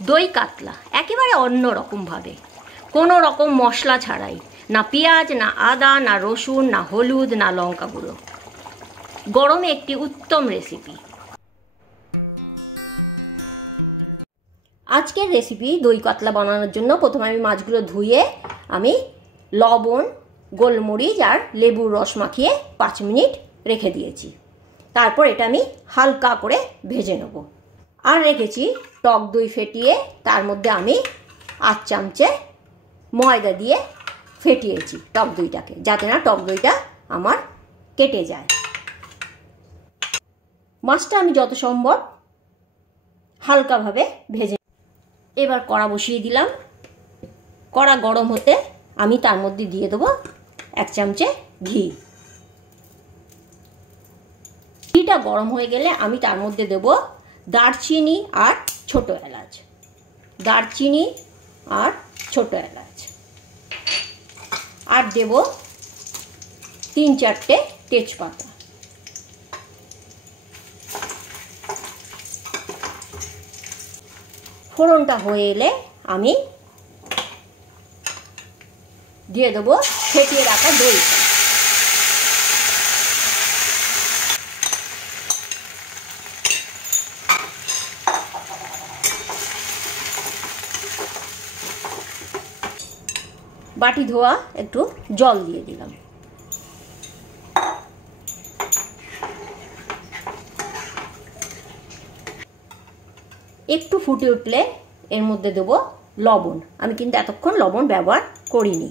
দই কাতলা একেবারে অন্য রকমভাবে, কোনো রকম মশলা ছাড়াই, না পেঁয়াজ, না আদা, না রসুন, না হলুদ, না লঙ্কা গুঁড়ো। গরমে একটি উত্তম রেসিপি। আজকের রেসিপি দই কাতলা বানানোর জন্য প্রথমে আমি মাছগুলো ধুয়ে আমি লবণ, গোলমরিচ আর লেবুর রস মাখিয়ে 5 মিনিট রেখে দিয়েছি। তারপর এটা আমি হালকা করে ভেজে নেব। আর রেখেছি টক দই ফেটিয়ে, তার মধ্যে আমি 8 চামচে ময়দা দিয়ে ফেটিয়েছি টক দইটাকে, যাতে না টক দইটা আমার কেটে যায়। মাছটা আমি যত সম্ভব হালকাভাবে ভেজে, এবার কড়া বসিয়ে দিলাম। কড়া গরম হতে আমি তার মধ্যে দিয়ে দেবো 1 চামচে ঘি। ঘিটা গরম হয়ে গেলে আমি তার মধ্যে দেব দারচিনি আর ছোট এলাচ, দারচিনি আর ছোট এলাচ, আর দেব 3-4টে তেজপাতা। ফোড়নটা হয়ে এলে আমি দিয়ে দেবো ফেটিয়ে রাখা দইটা। বাটি ধোয়া একটু জল দিয়ে দিলাম। একটু ফুটে উঠলে এর মধ্যে দেব লবণ। আমি কিন্তু এতক্ষণ লবণ ব্যবহার করিনি।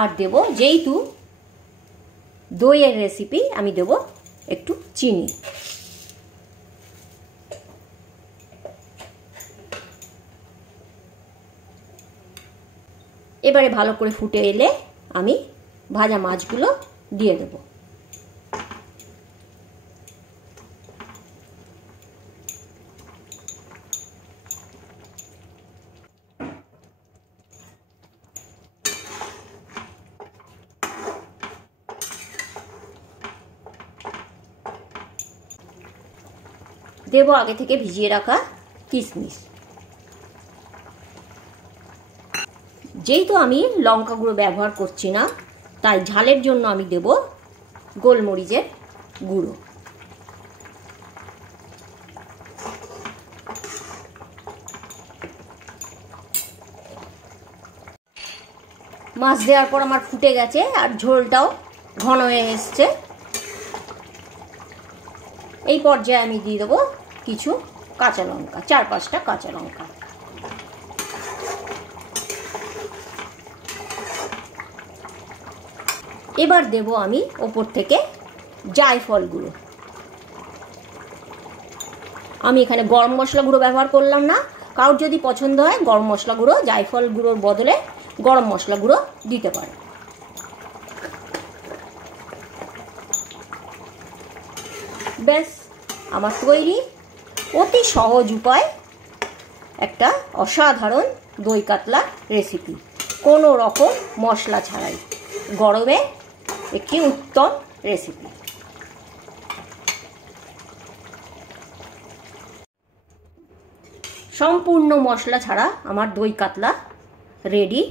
আর দেব, যেহেতু দইয়ের রেসিপি, আমি দেব একটু চিনি। এবারে ভালো করে ফুটে এলে আমি ভাজা মাছগুলো দিয়ে দেব। দেব আগে থেকে ভিজিয়ে রাখা কিশমিশ। যেহেতু আমি লঙ্কা গুঁড়ো ব্যবহার করছি না, তাই ঝালের জন্য আমি দেব গোলমরিচের গুঁড়ো। মাছ দেওয়ার পর আমার ফুটে গেছে আর ঝোলটাও ঘন হয়ে এসছে। এই পর্যায়ে আমি দিয়ে দেবো কিছু কাঁচা লঙ্কা, 4-5টা কাঁচা লঙ্কা। এবার দেব আমি ওপর থেকে জায়ফল গুঁড়ো। আমি এখানে গরম মশলা গুঁড়ো ব্যবহার করলাম না। কারোর যদি পছন্দ হয় গরম মশলা গুঁড়ো, জায়ফল গুঁড়োর বদলে গরম মশলা গুঁড়ো দিতে পারে। ব্যাস আমার তৈরি অতি সহজ উপায় একটা অসাধারণ দই কাতলা রেসিপি, কোনো রকম মশলা ছাড়াই। গরমে একটি উত্তম রেসিপি। সম্পূর্ণ মশলা ছাড়া আমার দই কাতলা রেডি।